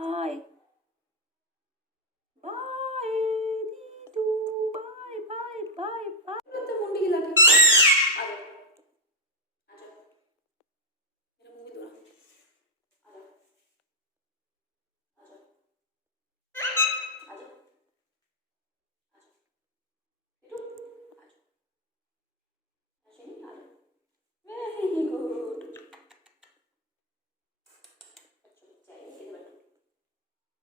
Bye bye दीदू, bye bye bye bye. तो मुंडी हिला के आ जा, आ जा, मेरा मुंह भी धोना। आ जा, आ जा, आ जा, आ जा, दीदू, आ जा, ऐसे नहीं, आ जा। Very good. बच्चों की चाहिए सीधे बैठो।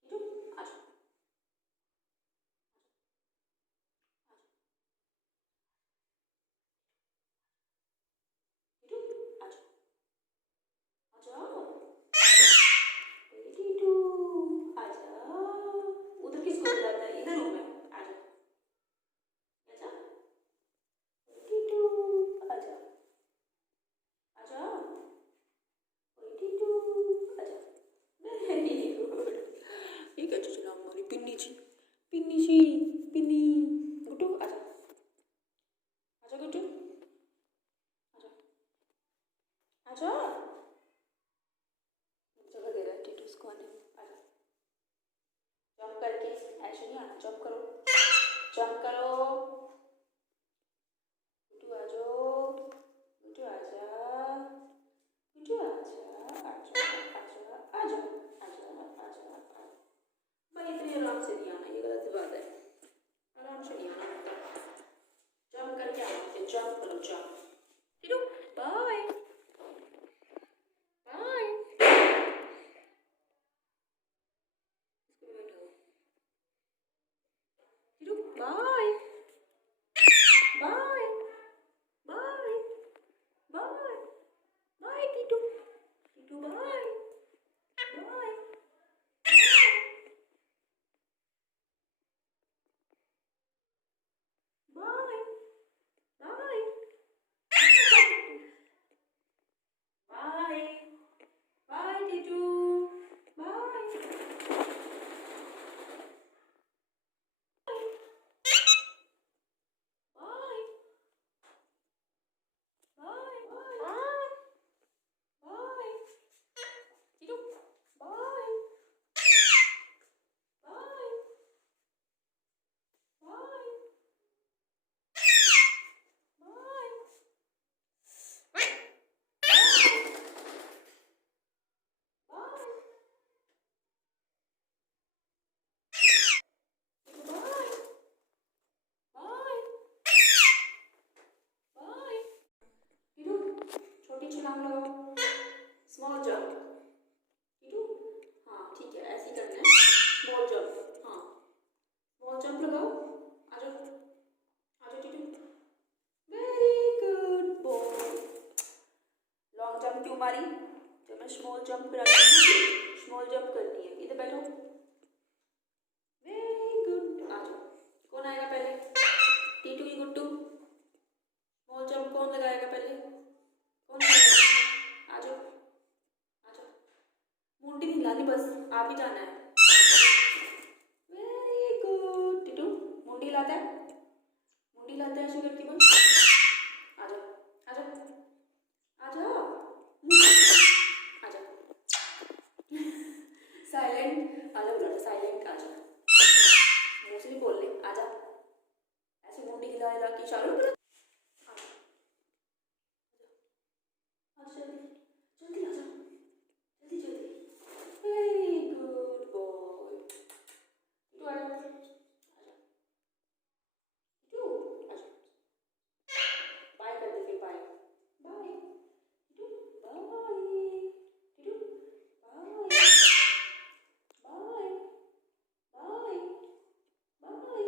दीदू, आ जा, दीदू, आ जा, आ जाओ। दीदू, आ जा। उधर किसको बुलाता है? इधर हूँ मैं। आ जा, आ जा। दीदू, आ जा, आ जा। दीदू, आ जा। Very good. ये क्या चीज नाम मारी? पिन्नी जी, पिन्नी जी, पिन्नी। गुड्डू, आ जा, आ जा गुड्डू, आ जा, आ जा। जगह दे रहा है टीटू उसको आने। आ जा, जंप करके। ऐसे नहीं आना, जंप करो, जंप करो। गुड्डू आ जाओ, गुड्डू आ जा, गुड्डू आ जा, आ जा, आ जा, आ जा, आ जा, आ जा, आ जा। भाई इतनी आराम से नहीं आना, ये गलत बात है। आराम से नहीं आना होता, जंप करके आना होता है। जंप करो, जंप। Titu, bye bye. इसको भी बैठाओ। Titu, bye bye bye bye bye. Titu, Titu, bye bye bye bye bye bye. Titu, bye bye bye bye bye. Titu, bye bye bye bye bye bye bye bye. Titu, छोटी छलांग लगाओ, स्मॉल जंप। टीटू, हाँ ठीक है, ऐसे ही करना है। स्मॉल जंप, हाँ स्मॉल जंप लगाओ। आ जाओ, आ जाओ Titu. Very good boy. Long jump क्यों मारी? जब मैं स्मॉल जंप करा स्मॉल जंप करनी है। इधर बैठो। Very good. आ जाओ। कौन आएगा पहले? टीटू की गुड्डू? स्मॉल जंप कौन लगाएगा पहले? कौन लगाएगा? आ जाओ, आ जाओ। मुंडी नहीं हिलानी, बस आप ही जाना है। Very good. टीटू, मुंडी हिलाता है, मुंडी हिलाता है ऐसे करके बोल। आ जाओ, आ जाओ, आ जाओ, आ जाओ। साइलेंट आ जाओ, साइलेंट आ जाओ। मुंह से नहीं बोलने, आ जा। ऐसे मुंडी हिला हिला के इशारों पर। आ जाओ, आ जाओ, जल्दी जल्दी आ जाओ, जल्दी जल्दी। Very good boy. टीटू आ जाओ, आ जाओ, टीटू आ जाओ। बाय कर दे फिर, bye bye Titu, bye Titu, bye bye bye bye.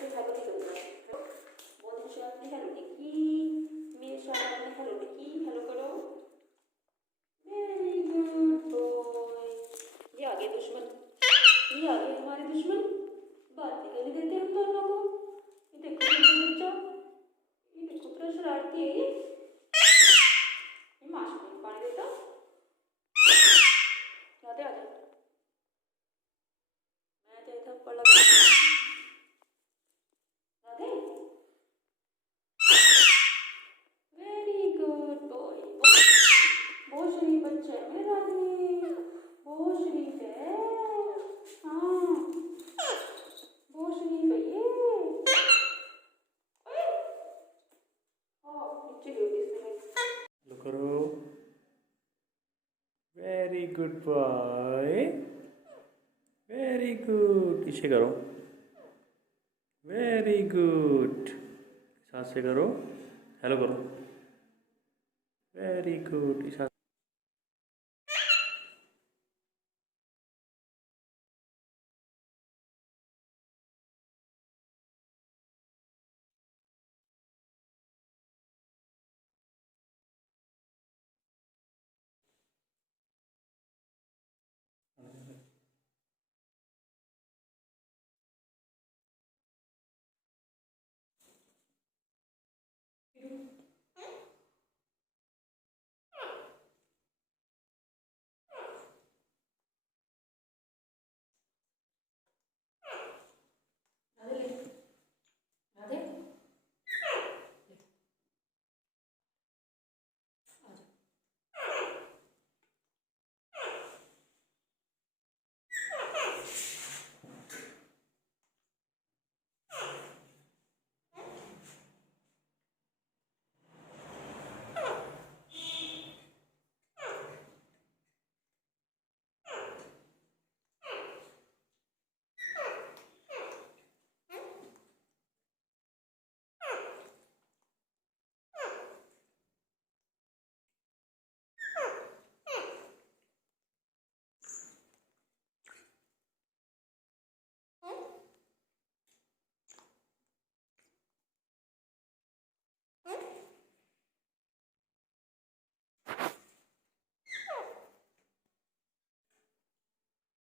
से हेलो नहीं करूँगा। बहुत दिन से आपने हेलो नहीं की, मेरे साथ आपने हेलो नहीं की, हेलो करो। Very good boy. ये आ गए दुश्मन, ये आ गए हमारे दुश्मन, बात नहीं करने देते हम दोनों को। ये देखो बच्चा, ये देखो पूरा शरारती है ये माश में पानी देता। राधे आजा, मैं तेरे थप्पड़ लगा। राधे वेरी गुड बॉय, बहुत शरीफ बच्चा है मेरा राधे, बहुत शरीफ है। हाँ बहुत शरीफ है ये। नीचे गिर गई इसने। हेलो करो। Very good boy, very good. पीछे करो, वेरी गुड। साथ से करो, हेलो करो, वेरी गुड।